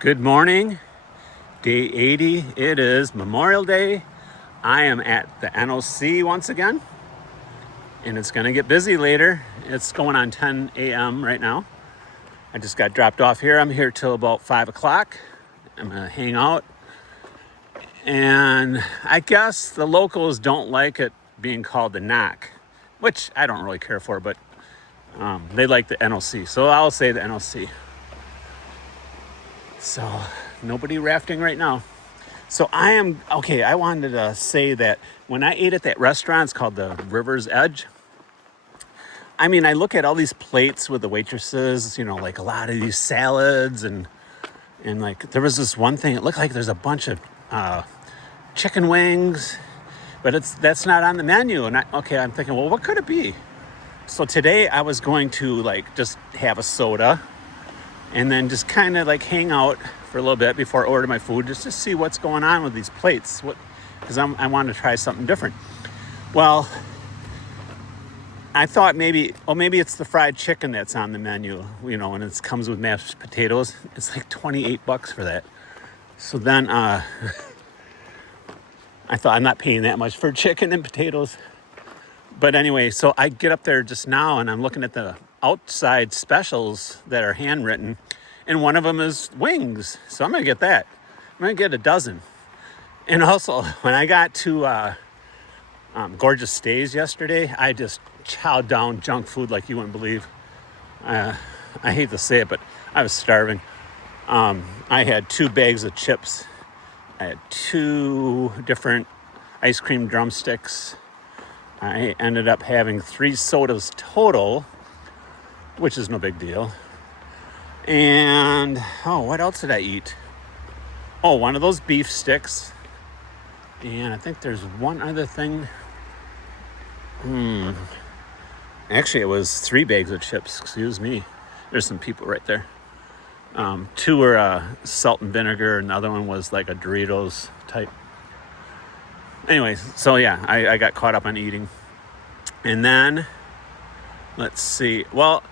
Good morning, day 80. It is Memorial Day. I am at the NOC once again, and it's going to get busy later. It's going on 10 a.m. right now. I just got dropped off here. I'm here till about 5 o'clock. I'm going to hang out. And I guess the locals don't like it being called the knock, which I don't really care for, but they like the NOC. So I'll say the NOC. So nobody rafting right now. So I wanted to say that when I ate at that restaurant, it's called the River's Edge. I mean, I look at all these plates with the waitresses, like a lot of these salads and like there was this one thing, it looked like there's a bunch of chicken wings, but that's not on the menu. And I'm thinking, well, what could it be? So today I was going to just have a soda and then just kind of hang out for a little bit before I order my food, just to see what's going on with these plates. Because I wanted to try something different. Well, I thought maybe it's the fried chicken that's on the menu, and it comes with mashed potatoes. It's like $28 for that. So then I thought, I'm not paying that much for chicken and potatoes. But anyway, so I get up there just now and I'm looking at the outside specials that are handwritten, and one of them is wings. So I'm gonna get that. I'm gonna get a dozen. And also, when I got to Gorgeous Stays yesterday, I just chowed down junk food like you wouldn't believe. I hate to say it, but I was starving. I had 2 bags of chips. I had 2 different ice cream drumsticks. I ended up having 3 sodas total, which is no big deal. And, what else did I eat? One of those beef sticks. And I think there's one other thing. Actually, it was 3 bags of chips, excuse me. There's some people right there. 2 were salt and vinegar, and the other one was like a Doritos type. Anyway, so yeah, I got caught up on eating. And then, let's see. Well,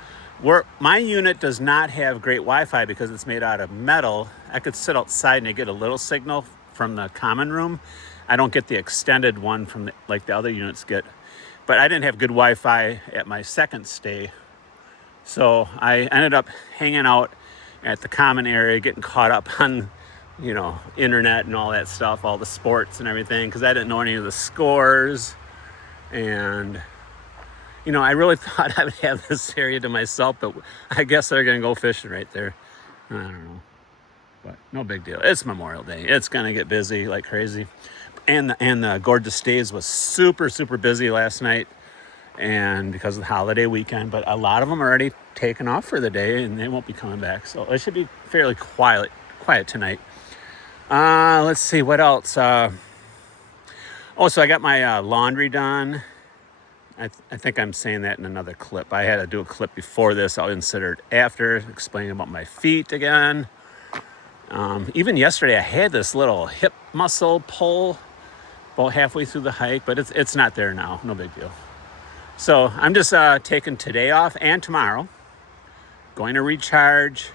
my unit does not have great Wi-Fi because it's made out of metal. I could sit outside and I get a little signal from the common room. I don't get the extended one from the other units get. But I didn't have good Wi-Fi at my second stay. So I ended up hanging out at the common area, getting caught up on, internet and all that stuff, all the sports and everything, because I didn't know any of the scores. And I really thought I would have this area to myself, but I guess they're going to go fishing right there. I don't know. But no big deal. It's Memorial Day. It's going to get busy like crazy. And the Gorgeous Stays was super, super busy last night, and because of the holiday weekend. But a lot of them are already taken off for the day, and they won't be coming back. So it should be fairly quiet tonight. Let's see, what else? So I got my laundry done. I think I'm saying that in another clip. I had to do a clip before this. I'll insert it after, explaining about my feet again. Even yesterday, I had this little hip muscle pull about halfway through the hike, but it's not there now. No big deal. So I'm just taking today off and tomorrow. Going to recharge.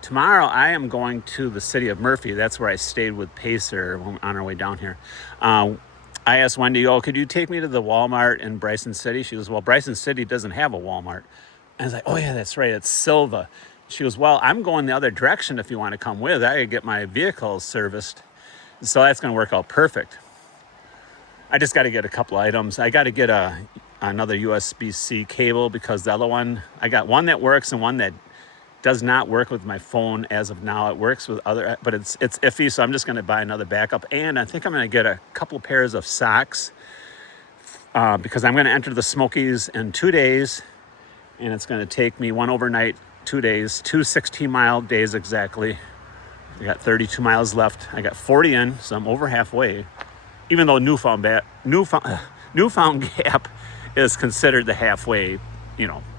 Tomorrow, I am going to the city of Murphy. That's where I stayed with Pacer on our way down here. I asked Wendy, could you take me to the Walmart in Bryson City? She goes, well, Bryson City doesn't have a Walmart. I was like, oh yeah, that's right, it's Silva. She goes, well, I'm going the other direction if you want to come with. I could get my vehicle serviced. So that's going to work out perfect. I just got to get a couple items. I got to get another USB-C cable because the other one, I got one that works and one that does not work with my phone as of now. It works with other, but it's iffy, so I'm just going to buy another backup. And I think I'm going to get a couple pairs of socks because I'm going to enter the Smokies in 2 days, and it's going to take me one overnight, 2 days, 2 16-mile days exactly. I got 32 miles left. I got 40 in, so I'm over halfway. Even though Newfound Gap is considered the halfway,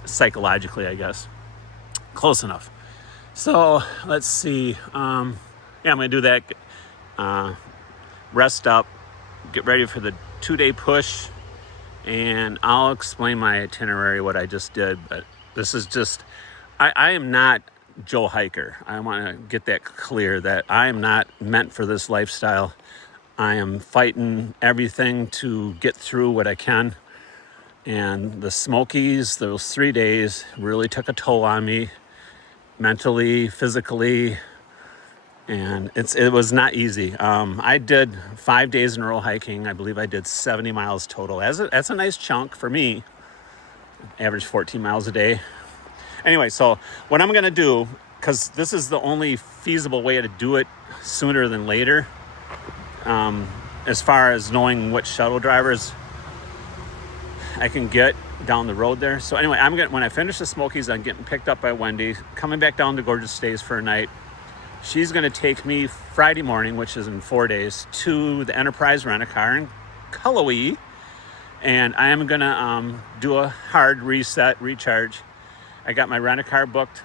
psychologically, I guess. Close enough. So let's see. I'm going to do that. Rest up, get ready for the 2-day push, and I'll explain my itinerary, what I just did. But this is just, I am not Joe Hiker. I want to get that clear that I am not meant for this lifestyle. I am fighting everything to get through what I can. And the Smokies, those 3 days, really took a toll on me mentally, physically, and it was not easy. I did 5 days in a row hiking. I believe I did 70 miles total. That's a nice chunk for me. Average 14 miles a day. Anyway, so what I'm gonna do, because this is the only feasible way to do it sooner than later, as far as knowing what shuttle drivers I can get down the road there. So anyway, when I finish the Smokies, I'm getting picked up by Wendy, coming back down to Gorgeous Stays for a night. She's gonna take me Friday morning, which is in 4 days, to the Enterprise Rent-A-Car in Cullowhee, and I am gonna do a hard reset, recharge. I got my rent-a-car booked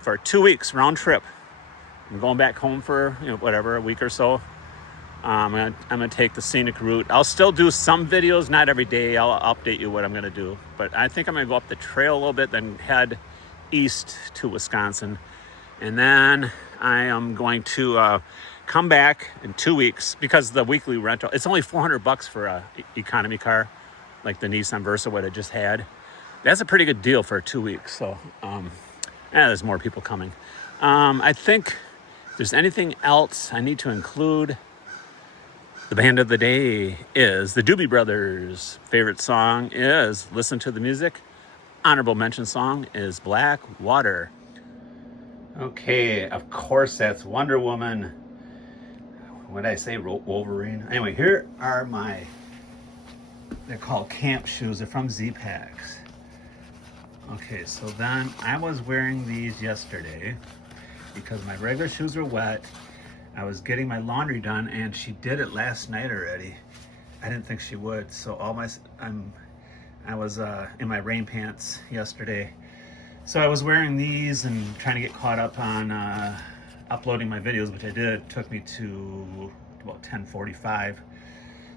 for 2 weeks, round trip. I'm going back home for, whatever, a week or so. I'm gonna take the scenic route. I'll still do some videos, not every day. I'll update you what I'm gonna do. But I think I'm gonna go up the trail a little bit, then head east to Wisconsin. And then I am going to come back in 2 weeks, because the weekly rental, it's only $400 for a economy car, like the Nissan Versa, what I just had. That's a pretty good deal for 2 weeks. So, there's more people coming. I think if there's anything else I need to include, the band of the day is the Doobie Brothers. Favorite song is Listen to the Music. Honorable mention song is Black Water. Okay, of course that's Wonder Woman. What did I say? Wolverine? Anyway, here are they're called camp shoes. They're from Z-Packs. Okay, so then I was wearing these yesterday because my regular shoes were wet. I was getting my laundry done, and she did it last night already. I didn't think she would, so I was in my rain pants yesterday. So I was wearing these and trying to get caught up on uploading my videos, which I did. It took me to about 10:45.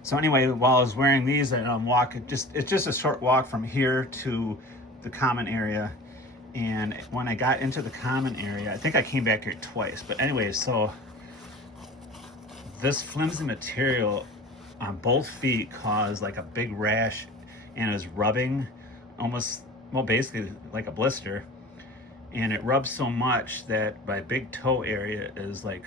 So anyway, while I was wearing these, I'm walking. It's just a short walk from here to the common area. And when I got into the common area, I think I came back here twice. But anyway, so this flimsy material on both feet caused like a big rash, and it was rubbing almost, well, basically like a blister. And it rubs so much that my big toe area is like,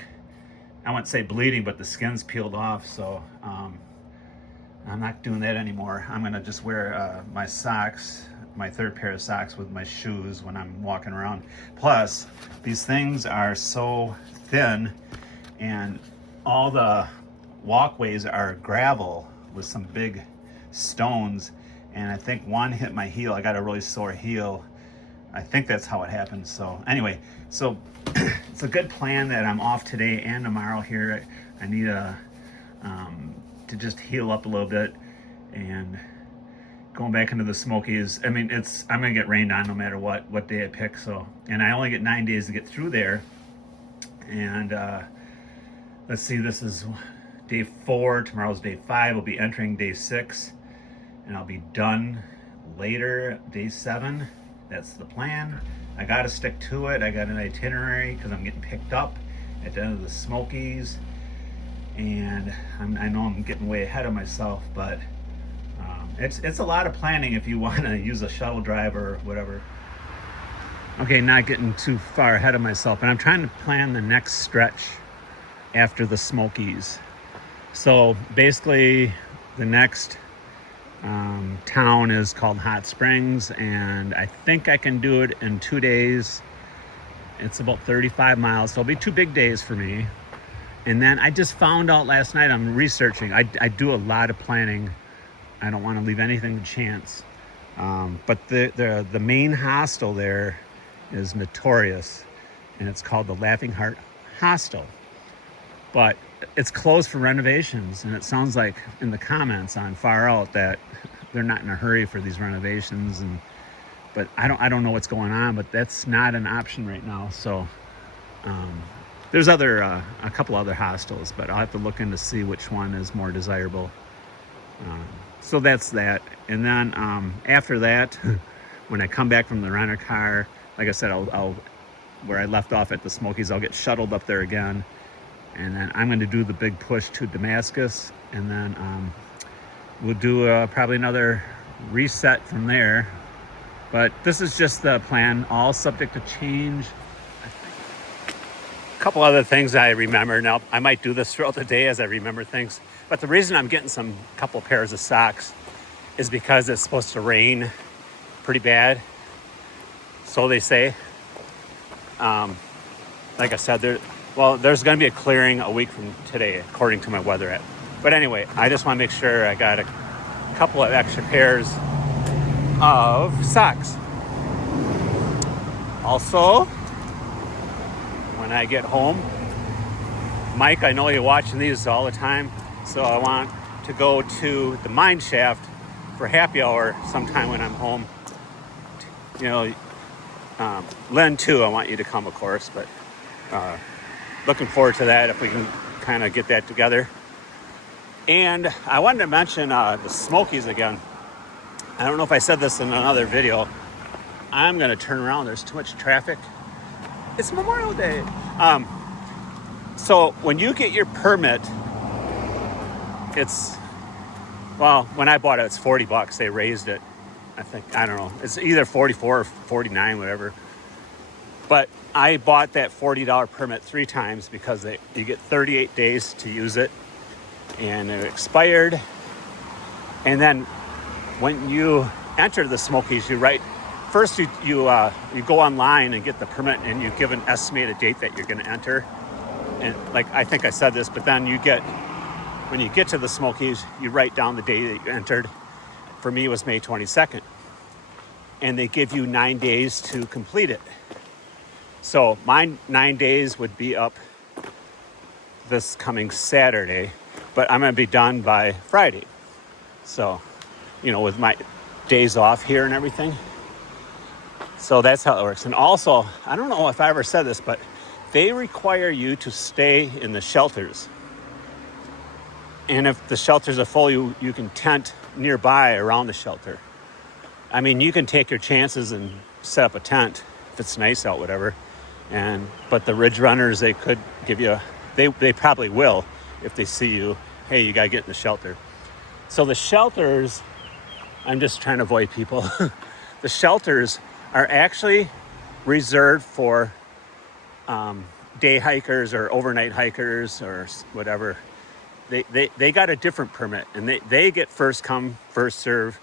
I wouldn't say bleeding, but the skin's peeled off. So I'm not doing that anymore. I'm gonna just wear my socks, my third pair of socks with my shoes when I'm walking around. Plus, these things are so thin, and all the walkways are gravel with some big stones, and I think one hit my heel. I got a really sore heel. I think that's how it happened. So anyway, so it's a good plan that I'm off today and tomorrow here. I need to just heal up a little bit, and going back into the Smokies. I mean, I'm gonna get rained on no matter what day I pick. So, and I only get 9 days to get through there. And let's see, this is day 4. Tomorrow's day 5. We'll be entering day 6, and I'll be done later, day 7. That's the plan. I gotta stick to it. I got an itinerary because I'm getting picked up at the end of the Smokies, and I know I'm getting way ahead of myself, but it's a lot of planning if you want to use a shuttle driver or whatever. Okay, not getting too far ahead of myself, and I'm trying to plan the next stretch after the Smokies. So basically, the next town is called Hot Springs, and I think I can do it in 2 days. It's about 35 miles, so it'll be 2 big days for me. And then I just found out last night, I'm researching. I do a lot of planning. I don't want to leave anything to chance. But the main hostel there is notorious, and it's called the Laughing Heart Hostel. But it's closed for renovations, and it sounds like in the comments on Far Out that they're not in a hurry for these renovations. But I don't know what's going on, but that's not an option right now. So there's a couple other hostels, but I'll have to look in to see which one is more desirable. So that's that. And then after that, when I come back from the renter car, like I said, I'll where I left off at the Smokies. I'll get shuttled up there again, and then I'm going to do the big push to Damascus, and then we'll do probably another reset from there. But this is just the plan, all subject to change. A couple other things I remember. Now, I might do this throughout the day as I remember things, but the reason I'm getting some couple pairs of socks is because it's supposed to rain pretty bad, so they say. Like I said, there's going to be a clearing a week from today, according to my weather app. But anyway, I just want to make sure I got a couple of extra pairs of socks. Also, when I get home, Mike, I know you're watching these all the time, so I want to go to the mine shaft for happy hour sometime when I'm home. You know, Len too, I want you to come, of course, but looking forward to that if we can kind of get that together. And I wanted to mention the Smokies again. I don't know if I said this in another video. I'm going to turn around. There's too much traffic. It's Memorial Day. So when you get your permit, when I bought it, it's $40. They raised it. I don't know. It's either 44 or 49, whatever. But I bought that $40 permit 3 times because you get 38 days to use it, and it expired. And then when you enter the Smokies, you write first. You go online and get the permit, and you give an estimated date that you're going to enter. And like I think I said this, but then when you get to the Smokies, you write down the day that you entered. For me, it was May 22nd. And they give you 9 days to complete it. So my 9 days would be up this coming Saturday, but I'm going to be done by Friday. So, with my days off here and everything. So that's how it works. And also, I don't know if I ever said this, but they require you to stay in the shelters. And if the shelters are full, you can tent nearby around the shelter. I mean, you can take your chances and set up a tent if it's nice out, whatever. But the ridge runners, they could give you they probably will if they see you. Hey, you gotta get in the shelter. So the shelters, I'm just trying to avoid people. The shelters are actually reserved for day hikers or overnight hikers or whatever. They got a different permit, and they get first come, first serve.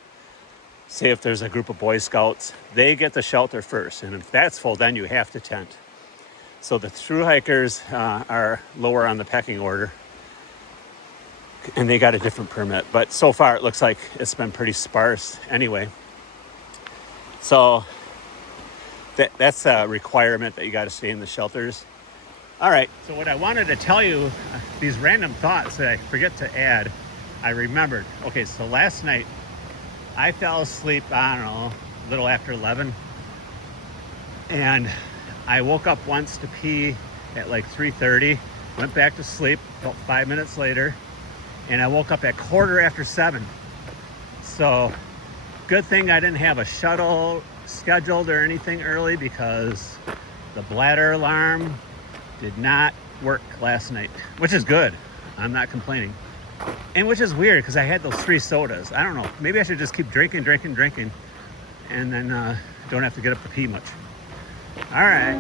Say if there's a group of Boy Scouts, they get the shelter first, and if that's full, then you have to tent. So the through hikers are lower on the pecking order, and they got a different permit. But so far, it looks like it's been pretty sparse anyway. So that's a requirement that you got to stay in the shelters. All right, so what I wanted to tell you, these random thoughts that I forget to add, I remembered. Okay, so last night, I fell asleep, I don't know, a little after 11. And I woke up once to pee at like 3:30, went back to sleep about 5 minutes later, and I woke up at 7:15. So good thing I didn't have a shuttle scheduled or anything early, because the bladder alarm did not work last night, which is good. I'm not complaining. And which is weird, because I had those 3 sodas. I don't know. Maybe I should just keep drinking, and then don't have to get up to pee much. All right.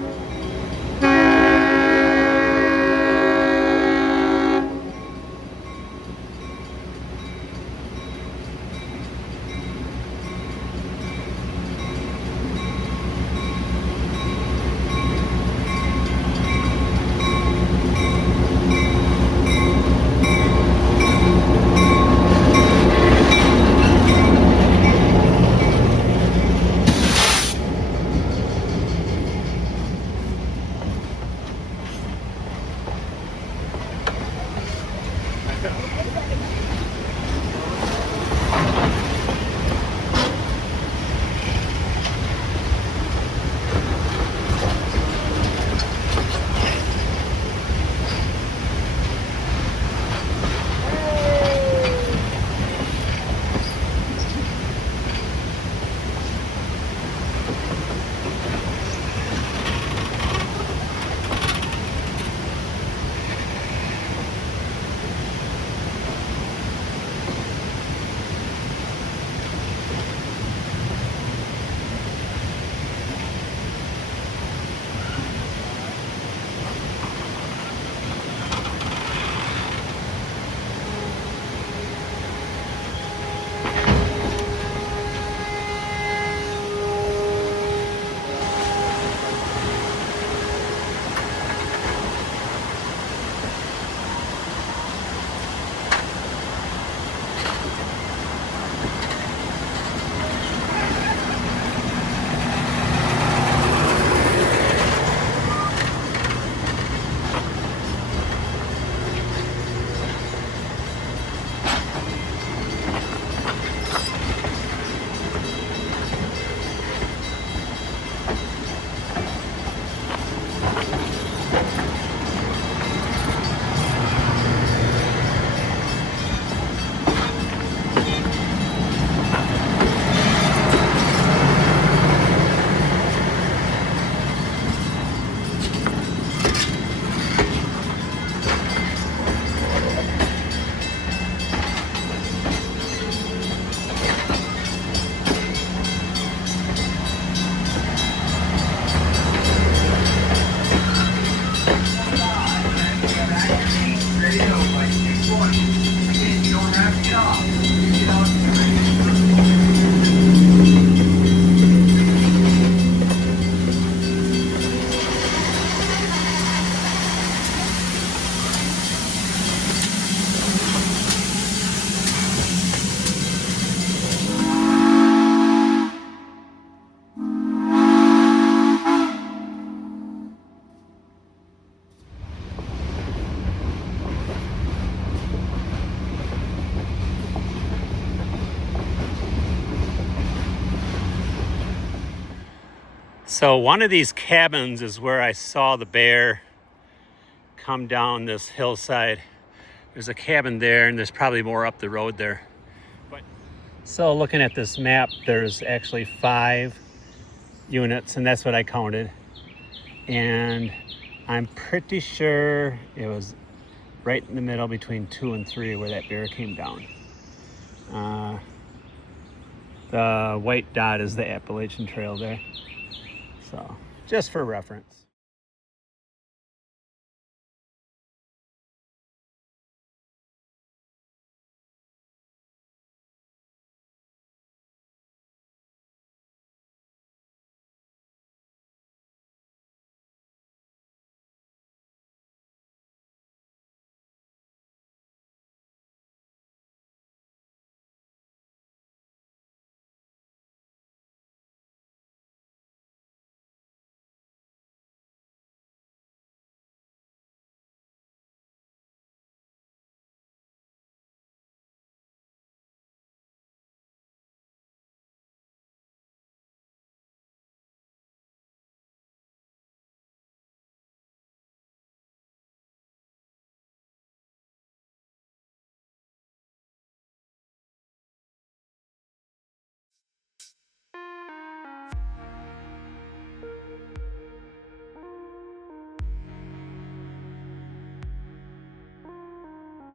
So one of these cabins is where I saw the bear come down this hillside. There's a cabin there, and there's probably more up the road there. So looking at this map, there's actually 5 units, and that's what I counted. And I'm pretty sure it was right in the middle between 2 and 3 where that bear came down. The white dot is the Appalachian Trail there. So just for reference.